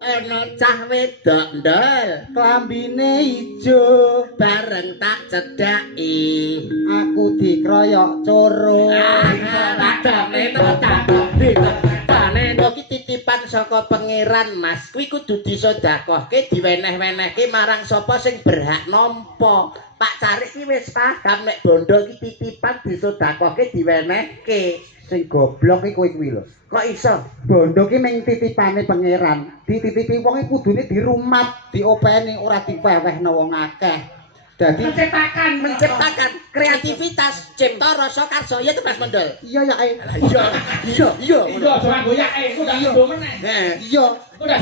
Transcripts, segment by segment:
ana cah wedok ndol klambine ijo bareng tak cedhaki aku dikroyok coro padane ditane iki titipan saka pangeran Mas kuwi kudu disedekahke diweneh-wenehke marang sapa sing berhak nampa Pak Carik iki wis paham nek bondo iki titipan disedekahke diwenehke sing goblok iki kowe kuwi lho kok iso bondo ki ming titipane pangeran dititipi wong iki kudune dirumat diopeni ora diwewehno wong akeh dadi menciptakan kreativitas cipta rasa karsa ya Mas Mendol iya ya iya aja nganggo yake kok gak nggo meneh iya udah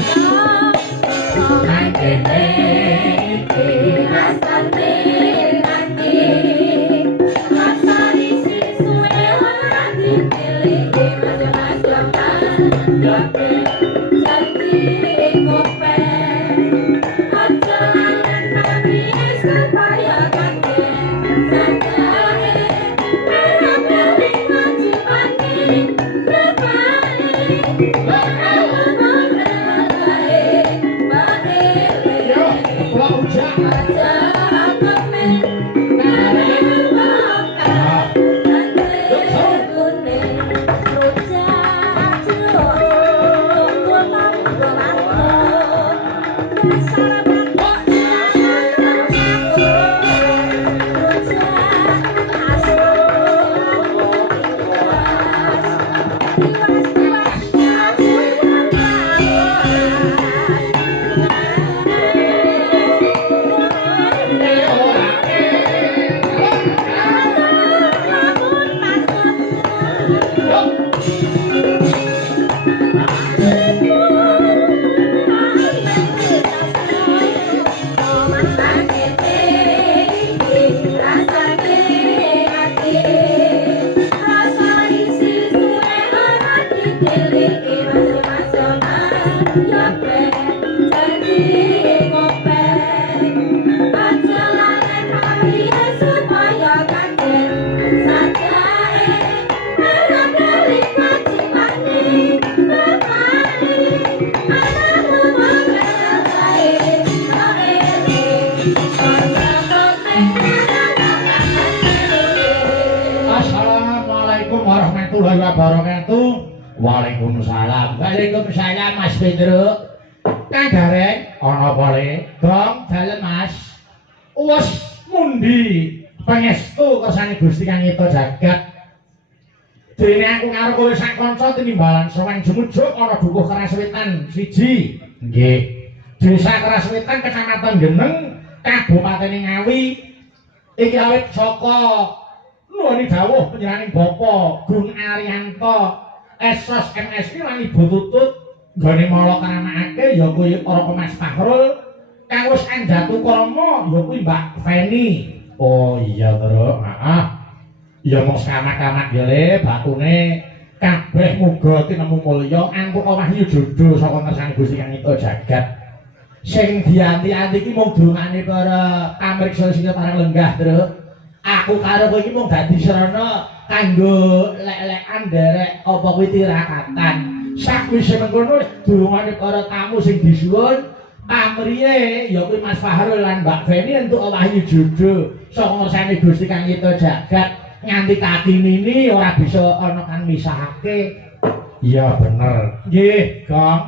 warahmatullahi wabarakatuh. Waalaikumsalam. Waalaikumsalam Mas Pedro. Kang Gareng ana apa le? Dong dalem Mas. Wes mundi pangestu kersane Gusti Kang Ito Jagat. Dene aku karo kowe sak kanca tinimbalan Soweng Jumujuk ana dukuh Karaswetan siji. Nggih. Desa Karaswetan Kecamatan Geneng, Kabupaten Ngawi. Iki awit saka nuwuni dawuh panjenenganing Bapa Gung Ariyanto Esos MSI lan Ibu Tutut nggone mala kanamakake ya kuwi para Mas Fahrul kang wis anjatu krama ya kuwi Mbak Feni. Oh iya Tru, heeh. Ya mung sekamak-kamak ya le batune kabeh muga tinemu mulya antuk wahyu jodoh saka kersane Gusti Kang Ito Jagat. Sing dianti-anti iki mung dongane para pamriksa sing parang lenggah Tru. Aku karo kowe iki mung dadi sarana kanggo lek-lekan derek apa kuwi tirakatan. Sakwise mengkono dongane para tamu sing disuwun pamriye ya kuwi Mas Fahrul lan Mbak Feni entuk wahyu jodoh saka ngersane Gusti Kang Ito Jagat nganti kadinini ora bisa ana kang misahake. Iya bener. Nggih, Gong.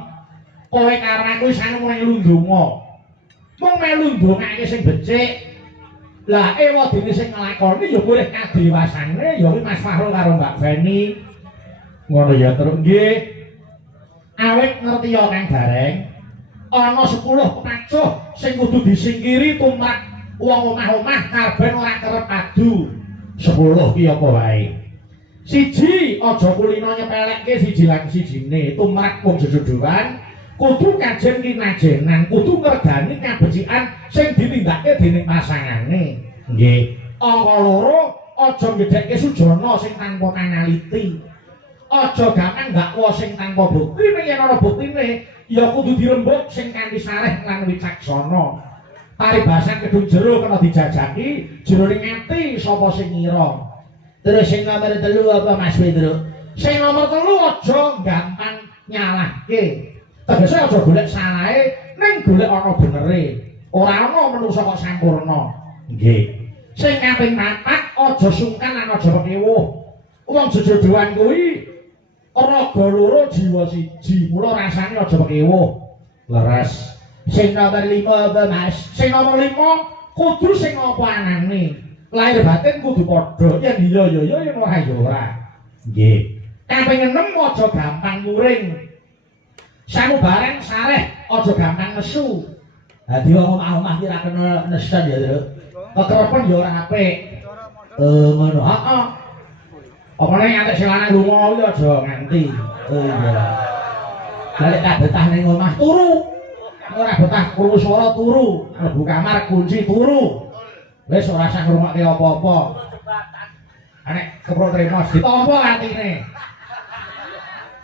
Kowe karo aku wis anu melu ndonga. Mung melu ndongake sing becik. Lah ewadene sing nglakoni ya boleh kadewasane ya kuwi Mas Fahrul karo Mbak Feni. Ngono ya terus nggih. Awit ngerti ya Kang Gareng. Ana 10 penacuh sing kudu disingkiri tumrap wong omah-omah karben ora kerep adu. 10 ki apa wae. Siji aja kulino nyepelekke siji lan sijine tumrap wong jejodohan. Kudu kajen kinajenan, kudu ngregani kabecikan sing ditindakake dening pasangane. Nggih. Angka loro, aja ngedhekke sujana sing tanpa panaliti. Aja gampang dakwa sing tanpa bukti, yen ana buktine ya kudu dirembuk sing kanthi sareh lan wicaksana. Paribasan kedung jero kena dijajaki, jerone ngati sapa sing ngira. Terus sing nomor 3 apa Mas Pedro? Sing nomor 3 aja gampang nyalahke. Tegese aja golek salahe ning golek ana benere. Ora ana menungsa kok sampurna. Nggih. Sing kaping 4 aja sungkan lan aja kewuh. Wong jejodohan kuwi raga loro jiwa siji. Mula rasane aja kewuh. Leres. Sing nomor 5 apa Mas? Sing nomor 5 kudu sing apa anane. Lahir batin kudu padha. Yen iya ya ya yen ora ya ora. Nggih. Kaping 6 aja gampang muring. Samubareng sareh aja gampang nesu. Dadi wong omah-omah ki ra kena nesan ya, Tru. Kekerepen ya ora apik. Ngono. Heeh. Opane ngantek sing lanang lunga kuwi aja nganti. Iya. Balik tak betah ning omah turu. Ora betah krungu swara turu. Mlebu kamar kunci turu. Wis ora usah ngrungokke apa-apa. Nek keprot tremos ditampa atine.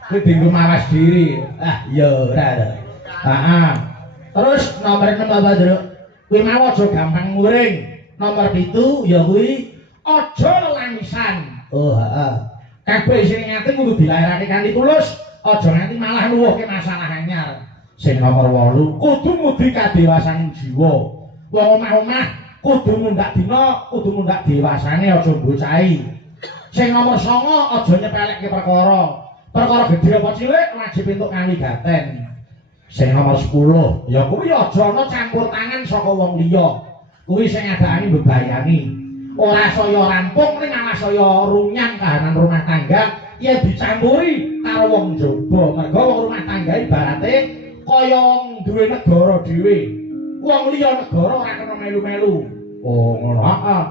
Kuwi dienggo mawas diri. Ah, ya ora. Heeh. Terus nomor 6 apa, Tru? Kuwi mau aja gampang muring. Nomor 7 ya kuwi aja lelamisan. Oh, heeh. Kabeh sing ngati kudu dilairake kanthi tulus, aja nganti malah nuwuhke masalah anyar. Sing nomor 8 kudu mudi kadewasaning jiwa. Wong omah-omah kudu mundak dina, kudu mundak dewasane aja bocahi. Sing nomor 9 aja nyepelekke perkara. Perkara gedhe apa cilik wajib entuk kawigaten. Sing nomor 10 ya kuwi aja ana campur tangan saka wong liya. Kuwi sing ngadakani mbebayani. Ora saya rampung ning malah saya runyang kahanan rumah tangga yen dicampuri karo wong njaba. Mergo wong rumah tangga ibarate kaya wong duwe negara dhewe. Wong liya negara ora kena melu-melu. Oh ngono. Heeh.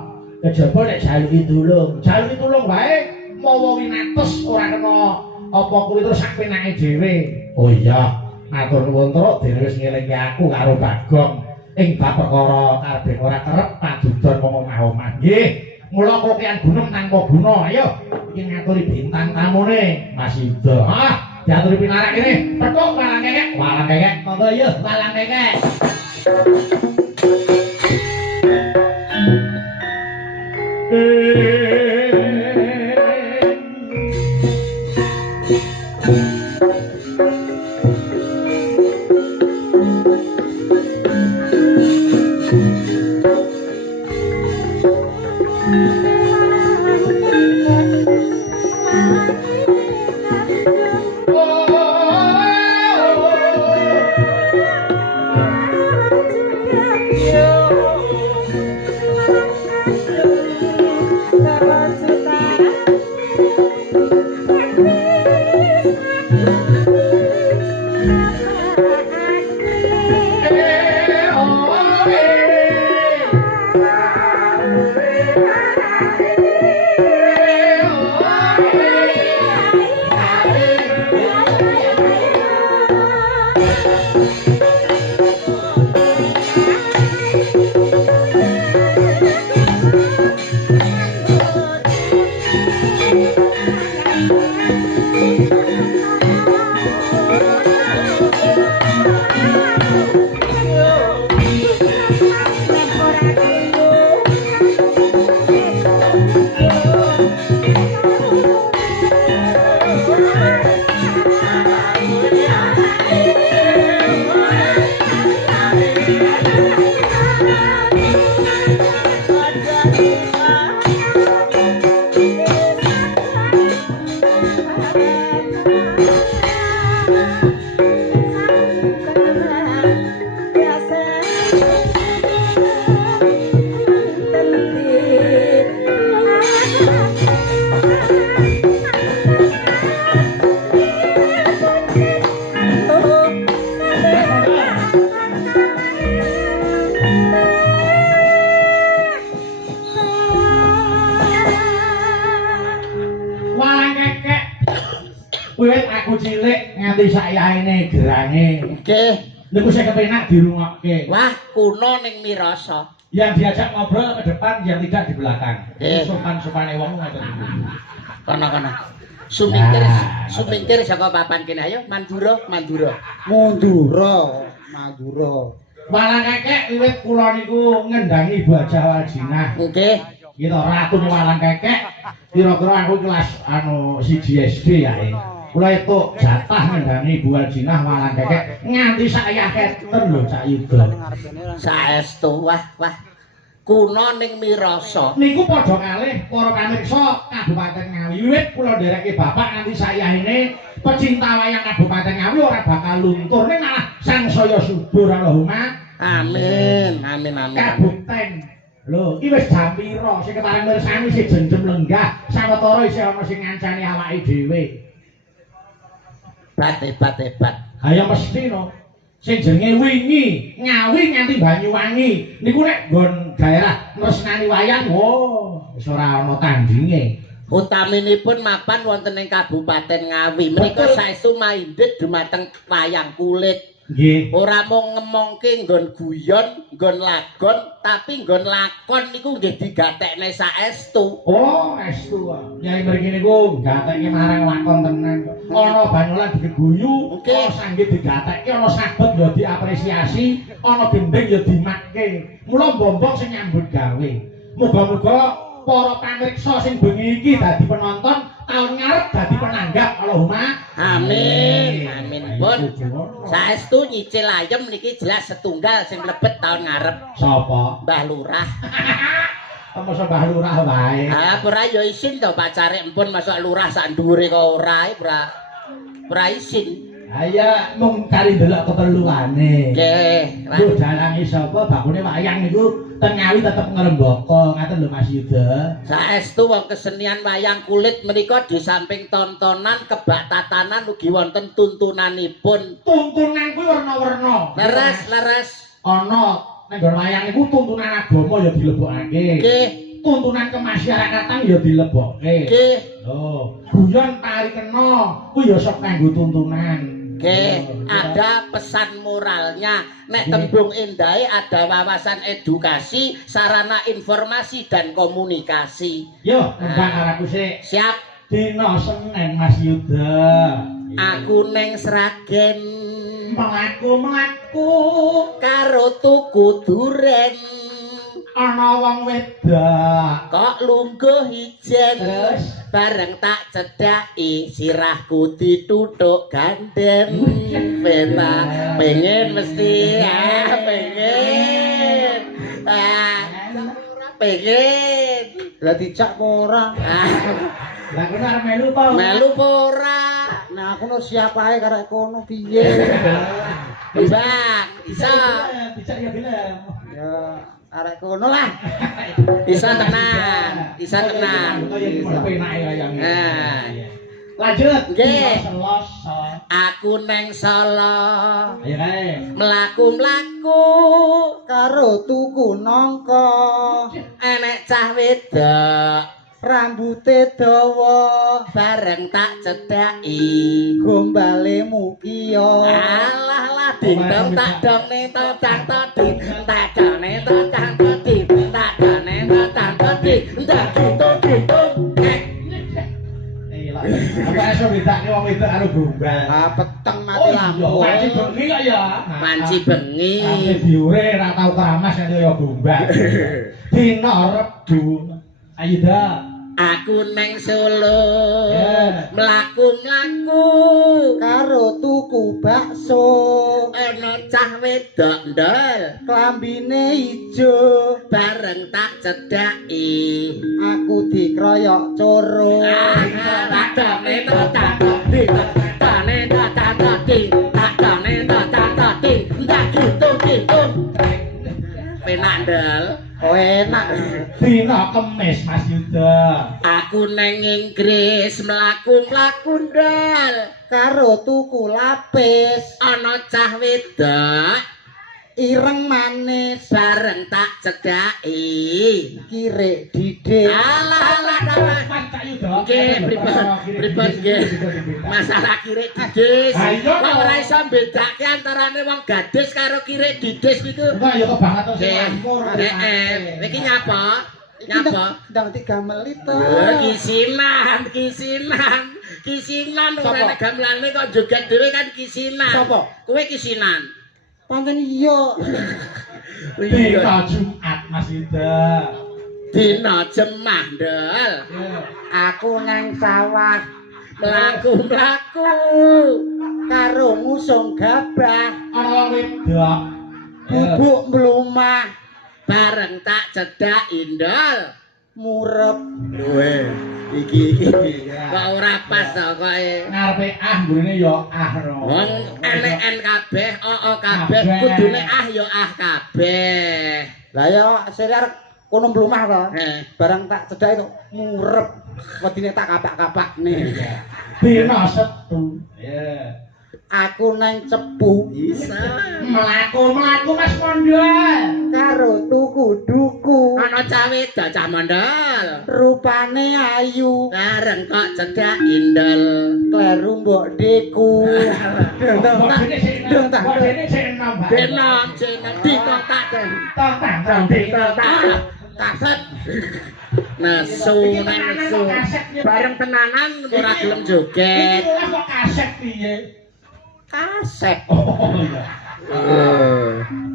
Kejaba nek jaluki tulung wae mawa winates ora kena apa kuwi terus sak penake dhewe. Oh iya. Matur nuwun Truk dene wis ngelingi aku karo Bagong ing bab perkara kabeh ora kerep padudon wong omah-omah. Nggih, mula kokean gunung tanpa guna. Ayo iki ngaturi bintang tamune Mas Yuda. Ah, diaturi pinarak kene. Petuk walang kekek. Monggo yo walang kekek. Wiwit aku cilik nganti sayaine gerange. Nggih. Niku sing kepenak dirungokke. Wah, kuno ning mirasa. Yang diajak ngobrol ke depan, yang tidak di belakang. Sopan-sopane wong ngoten niku. Kono-kono. Sumingkir saka papan kene ayo Mandura. Walang kekek wiwit kula niku ngendangi Ibu Hajah Wajinah. Nggih. Kita ratu walang kekek. Kira-kira aku kelas 1 SD ya. kula etuk jatah ngendani Bu Aljinah walang kekek nganti saya keten lho Cak Yuda. Saestu wah kuno ning mirasa. Niku padha kalih para pamirsa Kabupaten Ngawi. Wiwit kula ndereke bapak nganti saya ini pecinta wayang Kabupaten Ngawi ora bakal luntur ning malah sangsaya subur Allahumma. Amin. Kabukten. Lho, iki wis jam pira sing kepareng mirsani sing jenjem lenggah sawetara isih ana sing ngancani awake dhewe. Hebat. Kaya mesti no. Sing jenenge wingi, Ngawi nganti Banyuwangi. Niku nek nggon daerah tresnani wayang, wis ora ana tandinge. Utaminipun mapan wonten ing Kabupaten Ngawi. Menika saestu maindhit dumateng wayang kulit. Nggih. Ora mung ngemongke nggon guyon, nggon lagon, tapi nggon lakon niku nggih digatekne saestu. Oh, estu. Nyai mriki niku gatekke marang lakon tenan. Ana banyolan digeguyu, ana sanggih digatekke, ana sabet ya diapresiasi, ana gendeng ya dimakke. Mula bombong sing nyambut gawe. Muga-muga para pamirsa sing bengi iki dadi penonton tahun ngarep dadi penanggap Allahumma Amin pun. Saestu nyicil ayem niki jelas setunggal sing mlebet tahun ngarep. Sapa? Mbah Lurah. Masa Mbah Lurah wae. Ah, ora ya isin to pacare empun masuk lurah sak dhuwure kok ora ora isin. Ya mung kari delok keperluane. Nggih. Lho dalange sapa bakune wayang niku ten Ngawi tetep ngrembaka ngaten lho Mas Yuda. Saestu wong kesenian wayang kulit menika di samping tontonan kebak tatanan ugi wonten tuntunanipun. Tuntunan kuwi werna-werna. Leres. Ana nek nggon wayang niku tuntunan agama ya dilebokake. Nggih. Tuntunan kemasyarakatan ya dilebokke. Nggih. Oh, guyon tari kena kuwi ya sok kanggo tuntunan. Oke, ada pesan moralnya. Nek tembung indahe ada wawasan edukasi, sarana informasi dan komunikasi. Yo, mbak karaku sik. Siap. Dina Senin Mas Yuda. Aku neng Sragen. Mlaku karo tuku duren. Ana wong wedak Kok lungguh ijen. terus Bareng tak cedhaki sirahku dituthuk gandeng. Pengen mesti pengen. Pengen. Lah dicak apa ora? lah kono arep melu apa? Melu apa ora? Nah aku no siap ae karek kono piye. Bang, bisa. Bisa ya bilang. Ya arek kono lah. Bisa tenan. Bisa tenan. Nah. Lanjut. Nggih. Selasa. Aku neng Solo. Ayo kae. Mlaku-mlaku Karo tuku nangka. enek cah wedok Rambute dawa. bareng tak cedhaki. Gombale mukiya. Alah lah dindong tak dong neto cantodi tak done to cantodi tak done to cantodi ndak gitu. Apa iso bedake wong wedok karo gombal? Ah peteng mati lampu. Panci bengi kok ya. Panci bengi. Ame diure ra tau keramas kaya gombal. Dina Rebu. Ayo dah. Aku neng Solo. Mlaku-mlaku Karo tuku bakso. ana cah wedok ndol Klambine ijo. bareng tak cedhaki. Aku dikroyok coro. Tak done to cantodi tak done to cantodi tak done to cantodi ndak gitu. Penak ndol. Oh enak. Dina Kemis Mas Yuda. Aku neng Inggris mlaku-mlaku ndol Karo tuku lapis. ana cah wedok Ireng manis. bareng tak cedhaki. Kirek didik. Alah Cak Yuda. nggih pripun nggih masalah kirek didis kok ora iso mbedake antarane wong gadis karo kirek didis niku. Enggak ya kebangetan sing Nggih. lampur. Iki nyapa? Ndang 3 menit to. Kisinan ora nek gamelane kok joget dhewe kan kisinan. Sapa? Kowe kisinan. Pancen iya. Dina Jumat Mas Yuda. Dina jemah ndol. Aku nang sawah mlaku-mlaku karo ngusung gabah ana wong wedok bubuk mlumah bareng tak cedak indol murep luwe iki kok ora pas to koke ngarepe gurine ya no wong enen kabeh kabeh kudune ya kabeh lah ya seriar kono mlumah to barang tak cedak itu murep wedine tak kapak-kapakne dina Setu ya aku nang cepu bisa mlaku-mlaku Mas Mondol karo tuku duku ana cawe cah mondol rupane ayu bareng kok cedak indol kleru mbok deku denom jeneng ditotak kaset nesu nesu bareng tenanan ora gelem joget kok kaset piye kaset oh iya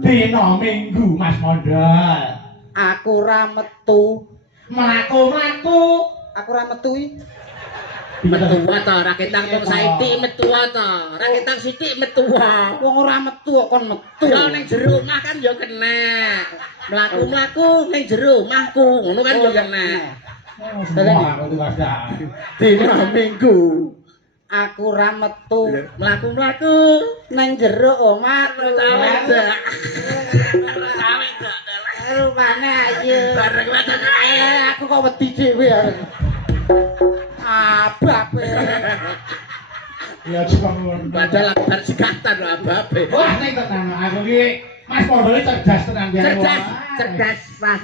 dina Minggu Mas Mondol aku ora metu mlaku-mlaku aku ora metu iki metu to ora ketang tong saiti metu to ora ketang sithik metu wong ora metu kok kon metu ya ning jero omah kan ya kena mlaku-mlaku ning jero omahku ngono kan ya kena dina Minggu aku ora metu mlaku-mlaku nang jero omah rupane ayu bareng wedok ae aku kok wedi dhewe ababe ya cuman padahal bar sikatan lho ababe wah ning tenan aku iki Mas Mondol cerdas tenan ya cerdas wah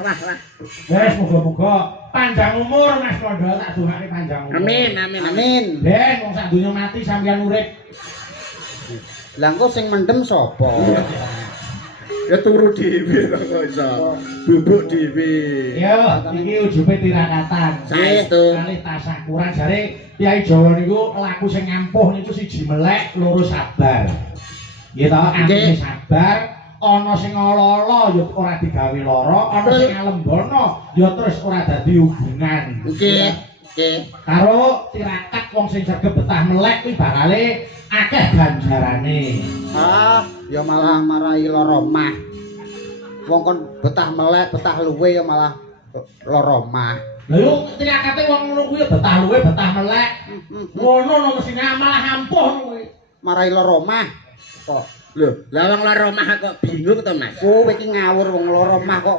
wes muga-muga panjang umur Mas Mondol tak dongake panjang umur amin ben wong sak donya mati sampeyan urip lah engko sing mendem sapa ya turu dhewe kok iso bubuk dhewe ya iki ujube tirakatan saestu kalih tasakuran jare Kyai Jawa niku laku sing ngampuh niku siji melek loro sabar nggih to antine sabar ana sing olo-olo ya ora digawe lara ana sing alembono ya terus ora dadi hubungan nggih karo tirakat wong sing sregep betah melek kuwi bakale akeh ganjarane ya malah marai lara mah wong kon betah melek betah luwe ya malah lara mah lha yo tirakate wong ngono kuwi betah luwe betah melek ngono no mesine malah ampuh kuwi marai lara mah kok lho lah wong lara mah kok bingung to Mas kowe iki ngawur wong lara mah kok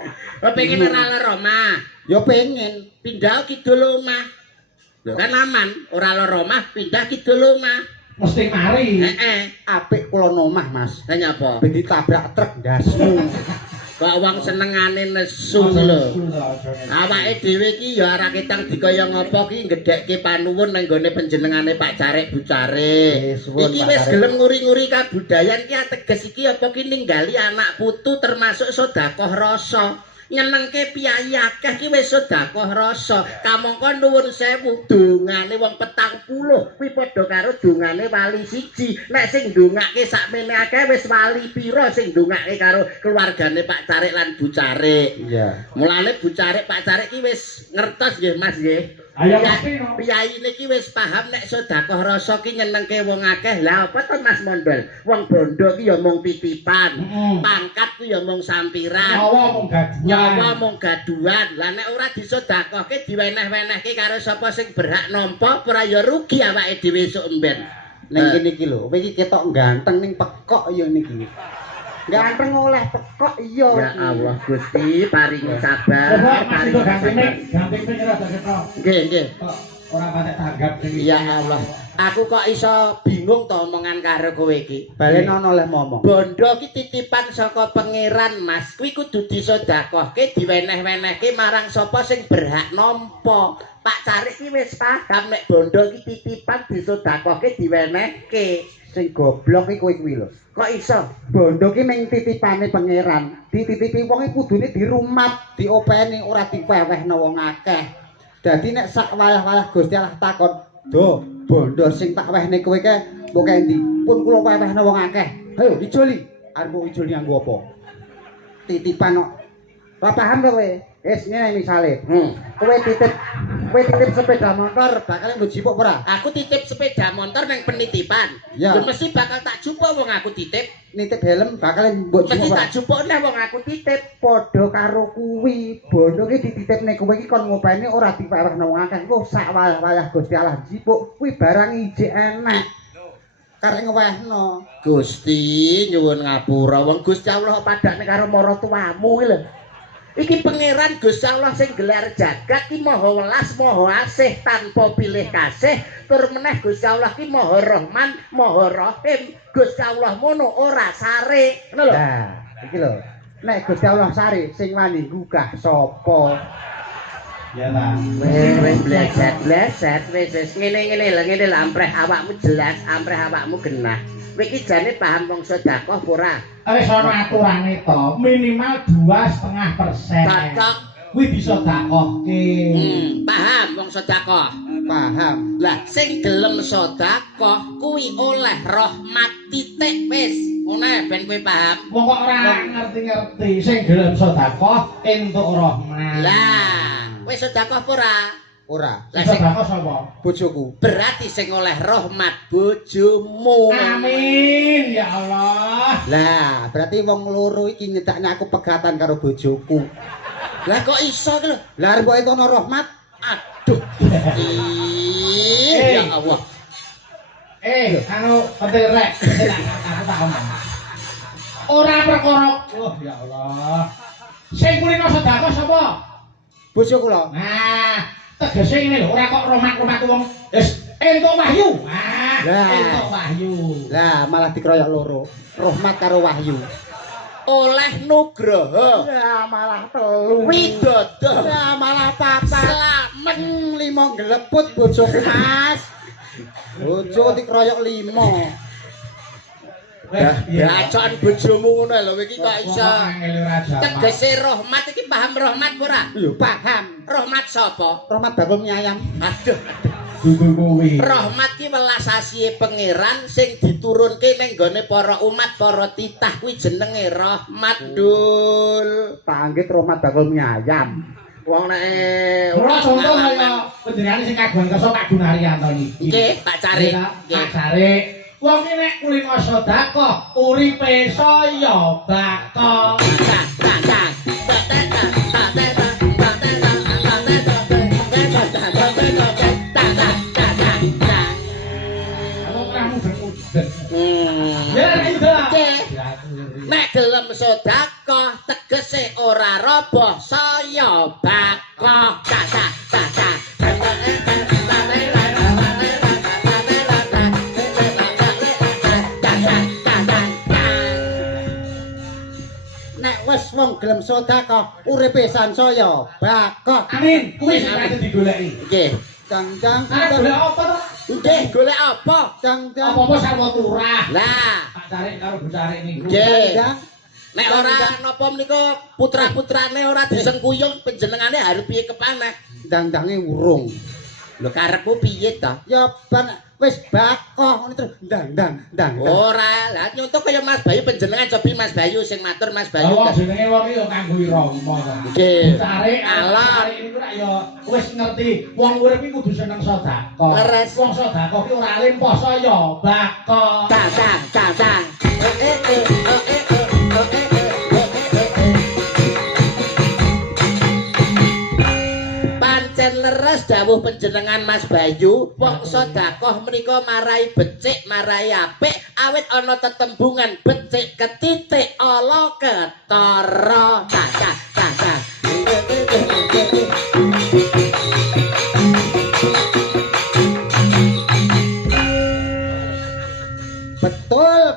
pengen ora lara mah ya pengen pindah kidul omah lho kan aman ora lara mah pindah kidul omah mesti mari apik kula nomah Mas lha nyapa ben ditabrak truk ndasmu kok wong senengane nesu lho awake dhewe iki ya ora ketang dikaya ngopo ki gedhekke panuwun nang gone panjenengane Pak Carek Bu Carek iki wis gelem nguri-nguri kabudayan ki ateges iki apa ki ninggali anak putu termasuk sedekah rasa nyenengke piyayi akeh ki wis sedekah rasa kamangka nuwun sewu dongane wong 40 kuwi padha karo dongane wali siji nek sing ndongake sakmene akeh wis wali pira sing ndongake karo keluargane Pak Carek lan Bu Carek iya mulane Bu Carek Pak Carek ki wis ngertos nggih Mas nggih ayo mesti no piyayi niki wis paham nek sedekah rasa ki nyenengke wong akeh lha apa to Mas Mondol wong bondo ki ya mung titipan pangkat ku ya mung sampiran nyawa mung gaduhan lah nek ora disedekahke diweneh-wenehke karo sapa sing berhak nampa ora ya rugi awake dhewe esuk emben ning kene iki lho kowe iki ketok ganteng ning pekok ya niki ganteng oleh pekok iya ya Allah Gusti paringi sabar paringi ganteng ping ora ketok nggih ora patek tanggap iki ya Allah aku kok iso bingung to omongan karo kowe iki balen ana oleh momong bondo ki titipan saka pangeran Mas kuwi kudu disedekahke diweneh-wenehke marang sapa sing berhak nampa Pak Carek ki wis paham nek bondo ki titipan disedekahke diwenehke sing goblok iki kowe kuwi lho kok iso bondo ki mung titipane pangeran dititipi wong iki kudune dirumat diopeni ora diwewehno wong akeh dadi nek sak wayah-wayah Gusti Allah takon do bondo sing tak wehne kowe ke mbok endi pun kula wewehno wong akeh ayo ijoli arep ijoli nganggo apa titipan kok ora paham to kowe wis ngene misale kowe titip Kowe titip sepeda motor bakal nggo jipuk ora? Aku titip sepeda motor nang penitipan. Ya. Ya mesti bakal tak jupuk wong aku titip. Nitip helm bakal mbok Mesti jipuk ora? tak jupuk neh wong aku titip. Padha karo kuwi, bondo ki dititipne kowe iki kon ngopeni ora diparehno wong akeh. Engko sak wayah Gusti Allah jipuk kuwi barang ijik enek. Karek ngewehno. Gusti nyuwun ngapura wong Gusti Allah padane karo maratuwamu iki lho. Iki pangeran Gusti Allah sing gelar jagat ki maha welas maha asih tanpa pilih kasih tur meneh Gusti Allah ki maha rahman maha rahim Gusti Allah mono ora sare ngono lho. Lah, iki lho. Nek Gusti Allah sare sing wani gugah sapa? Ya ta. Wis bleset wis ngene lho ngene lho ampreh awakmu jelas ampreh awakmu genah. Kowe iki jane paham wong sedekah apa ora? Wis ana aturane to, minimal 2,5%. Cocok. Kuwi disedekahke. Paham wong sedekah. Paham. Lah sing gelem sedekah kuwi oleh rahmat titik wis. Ngono ben kowe paham. Wong kok ora ngerti-ngerti sing gelem sedekah entuk rahmat. Lah, wis sedekah apa ora? Ora. Lah sing Sedekah sapa? Bojoku. berarti sing oleh rahmat bojomu. Amin ya Allah. Lah, berarti wong loro iki nyedakne aku pegatan karo bojoku. Lah kok iso ki lho? Lah arep kok entuk rahmat? Aduh. Ya Allah. Anu penting rek, aku tak omong. Ora perkara, oh ya Allah. Sing kulino sedekah sapa? Bojoku lho. Nah, tegese ngene lho, ora kok romak-romak wong wis entuk wahyu. Lah. Entuk wahyu. Lah, malah dikeroyok loro. Rahmat karo wahyu. Oleh nugraha. Ya malah telu. Widodo. Ya malah papat. Slamet. Limo geleput bojoku, Mas. Bojo dikeroyok 5. Bacokan bojomu ngono lho iki kok iso. Tegese Tegese rahmat iki paham rahmat ora? Lho, paham. Rahmat sapa? Rahmat bakul mie ayam. Aduh. dudu kuwi. Rahmat ki welas asihe pangeran sing diturunke ning gone para umat para titah kuwi jenenge rahmat dul. Panggit rahmat bakul mie ayam. Wong nek Ora contoh kaya panjenengane sing kagungan kersa Kak Gunaryanto iki. nggih Pak Cari. Kak Cari. Wong iki nek kulino sedekah uripe saya bakal. Ya sudah. Nek gelem sedekah tegese ora roboh saya bakal. Nek wis wong gelem sedekah uripe sansaya bakal. Amin. Kuwi sing kate digoleki. Nggih. Cang-cang. Arep golek apa to? Nggih, golek apa? Cang-cang. Apa-apa sarwa turah. Lah, Pak Cari karo Bu Cari niku. nggih. Cang-cang. Nek ora napa menika putra-putrane ora disenkuyung panjenengane arep piye kepaneh? Ndang-ndange urung. Lho karepmu piye to? Ya ban wis bakoh ngono terus ndang. Ora, lah nyontok kaya Mas Bayu panjenengan cobi Mas Bayu sing matur Mas Bayu. Oh, jenenge wong iki yo kanggo irama to. Nggih. Cari Alon. niku rak yo wis ngerti wong urip iki kudu seneng sedekah. Leres. Wong sedekah ki ora alim poso yo bakal. Cang. Pancen leres dawuh panjenengan Mas Bayu, wong sedekah menika marai becik, marai apik, awit ana tetembungan becik ketitik ala ketara. Cang.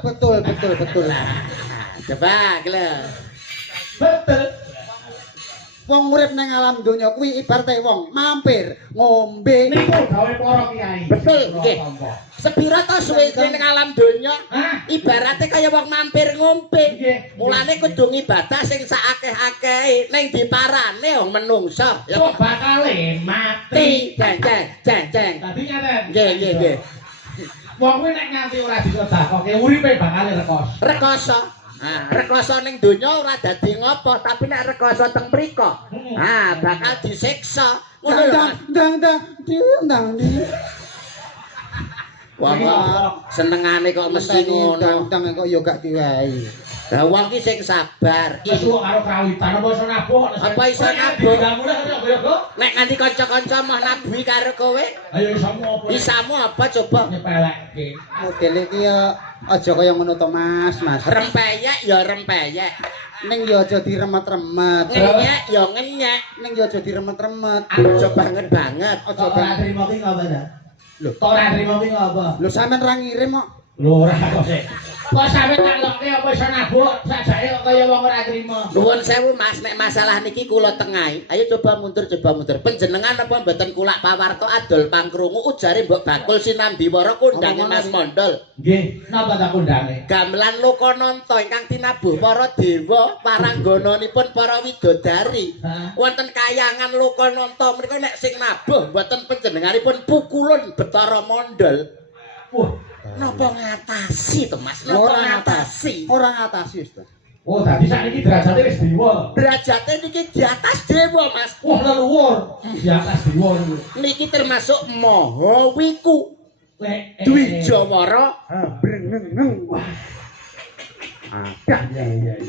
Betul. Coba kelo. Betul. Wong urip ning alam donya kuwi ibarate wong mampir ngombe. Niku gawe para kiai. Betul, nggih. Sepira to suwe ning alam donya? Hah? Ibarate kaya wong mampir ngombe. Nggih. Mulane kudu ngibadah sing sakakeh-akehe ning diparane wong menungsa. Ya Kok bakal mati. jeng. Dadi ngaten. Nggih. Wong kuwi nek nganti ora disedekahke uripe bakal rekos. Rekoso. Ah, rekoso ning donya ora dadi ngopo, tapi nek rekoso teng mriko, bakal disiksa. Ngono lho. Ndang. Wong senengane kok mesti ngono. Ndang kok ya gak diwehi. Lah wong ki sing sabar. Wis kok karo kawitan apa iso nabuh? Apa iso nabuh? Nabuh. Nek nganti kanca-kanca mah nabuhi karo kowe, Ayo isamu apa? isamu apa coba? Nyepelekke. Model iki ya aja kaya ngono to Mas. Rempeyek ya rempeyek. Ning ya aja diremet-remet. Ngenyek ya ngenyek. Ning ya aja diremet-remet. Aja banget. Aja Ora banget. trimo ki ngapa ta? Lho. Ora trimo ki ngapa? Lho sampean ra ngirim kok. Lho ora kok sik. Kok sampe tak lokke apa iso nabuh sajake kok kaya wong ora trimo. Nuwun sewu Mas, nek masalah niki kula tengahi. Ayo coba mundur. Panjenengan apa mboten kulak pawarto adol pangkrungu ujare Mbok Bakul Sinambiwara kondange Mas Mondol. Nggih, napa tak kondange? Gamelan Lokananta ingkang tinabuh para dewa paranggananipun para widodari. Wonten kayangan Lokananta menika nek sing nabuh mboten panjenenganipun pukulun Bathara Mondol. Wah, Napa ngatasi to Mas? Napa ngatasi? Ora ngatasi, Ustaz. oh dadi sakniki derajate wis dewa. Derajate niki di atas dewa Mas. Wah, leluhur. Di atas dewa niku. Niki termasuk Maha Wiku. Dwijawara brengeng. Ada.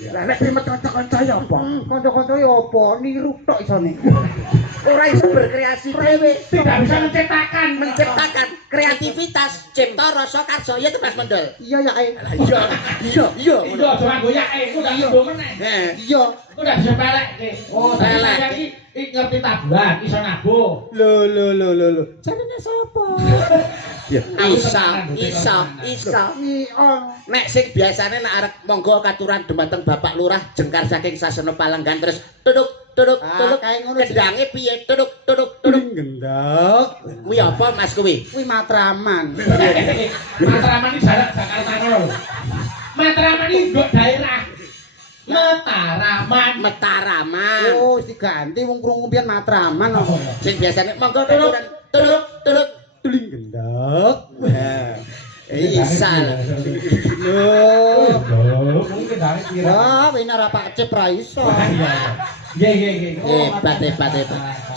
Lah nek primet kanca-kanca ya apa? Kanca-kanca ya apa niru tok isone. Ora iso berkreasi dhewe. Tidak bisa menciptakan Kreativitas cipta rasa karya itu Mas Mondol. Iya ya Iya. Iya, aja nganggo yae, udah nggo meneh. Iya. Udah bisa pelekke. Oh, tadi iki ngerti tabuhan, iso nabuh. Lho. Jenenge sapa? Isa. Nek sing biasane nek arep monggo katuran dumateng Bapak Lurah jengkar saking Sasana Palenggan terus tuduk kae ngono. kendange piye tuduk Gendek. kuwi apa Mas kuwi? Kuwi Matraman. Matraman iki Jakarta lho. Matraman iki nggo daerah. Mataraman. Oh, wis diganti wong krungu pian Matraman kok. Sing biasane monggo katuran tuduk Tuling gendek. Isa. Lho. Mungkin kendane kira. Wah, wene ora Pak Cip ra iso. Nggih. Hebat.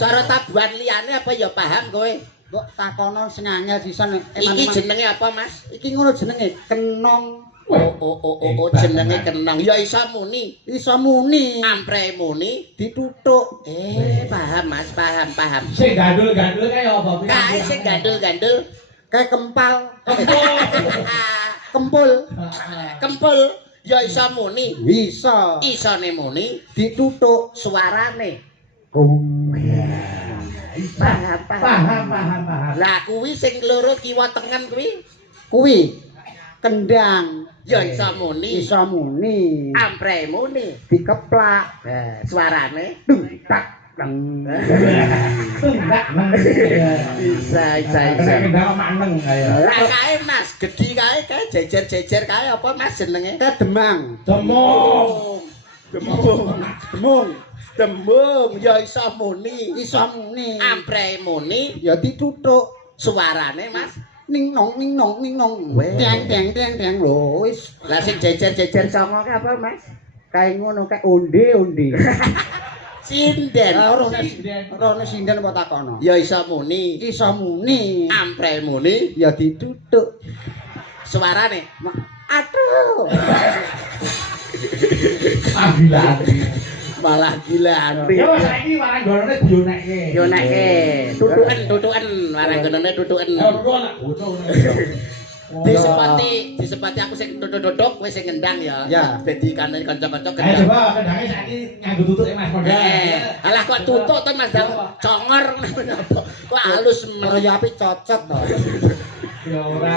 Cara tabuhan liyane apa ya paham kowe? Kok takono sing angel sisan Iki jenenge apa Mas? Iki ngono jenenge kenong. Oh, jenenge kenong. Ya iso muni. Iso muni. Ampre muni. Dituthuk. Paham Mas, paham. Sing gandul-gandul kaya apa? Kae sing gandul-gandul. Kayak kempal. Kempul. Kempul ya iso muni. Bisa. Isone muni, Dituthuk. suarane. Paham. Lah kuwi sing loro kiwa tengen kuwi Kuwi kendang. ya iso muni. Iso muni. Ampre muni. Dikeplak. Suarane Dung tak deng. bisa. Kendang maneng kaya. Lah kae Mas, gedhi kae jejer-jejer kae apa Mas jenenge? Demang. Demung ya iso muni. Iso muni. Ampre muni, Ya dituthuk. suarane Mas. Ning nong. Teng lho wis. Lah sing jejer-jejer songo ki apa Mas? Kae ngono kae onde. Sinden. Ora ono sinden apa takono. Ya iso muni. Iso muni. Ampre muni, Ya dituthuk. suarane Aduh. Ambilan. malah gila. Ya wis saiki warang gonone dionekke. Yo nekke, tutuken, waranggonane tutuken. Disepati aku sing duduk kowe sing ngendang ya. Ya. Dadi kanane kanca-kanca Ayo kendang. coba kendange saiki nganggo tutuk Mas Mondol. Alah kok tutuk to Mas Dang congor napa? Kok halus Ora ya apik cocot to. Ya ora.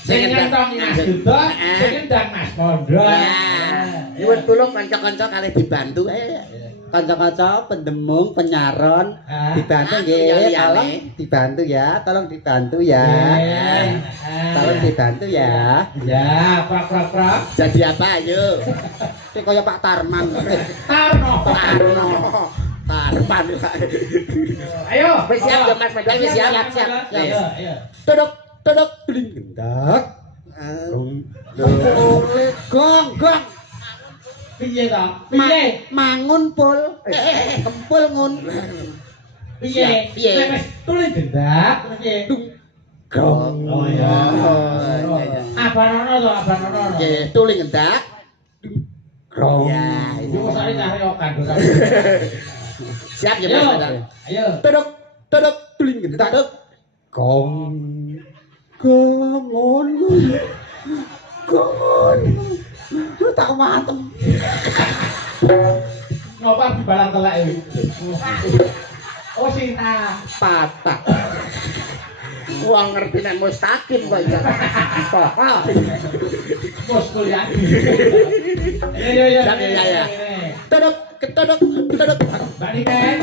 Sing ngentong Mas Dudok, sing ngendang Mas Mondol. Nyuwun tulung kanca-kanca kalih dibantu. Ayo. Kanca-kanca pendemung, penyaron, dibantu nggih. Tolong dibantu ya. Tolong dibantu ya. Tolong dibantu ya. Ya, prak. Jadi apa ayo? Kayak kaya Pak Tarman. Tarno. Tarman. Ayo. Wis siap ya Mas Mondol, wis siap. Ayo. Tuduk Bling gendak. Gong. Piye to? Piye? Mangun pul. Kempul ngun. Piye? Piye? Nek wis tulis gendak, piye? Gong. Oh iya. Oh, iya. Abanono to, abanono. Nggih, tuli ngendak. Gong. Ya, Iku itu. mosane cari okan. Siap ya, Ayo. Mas. Ayo. Teduk teduk tuling gendak. Gong. Gongon. Gongon. Lu tak matem. Ngopo dibalang telek iki? Oh Sinta. Patak. Wong ngerti nek mustaqim kok ya. Kok. Bos kuliah. Iya. Siap, ya. Teduk, keteduk, teduk. Mbak Niken.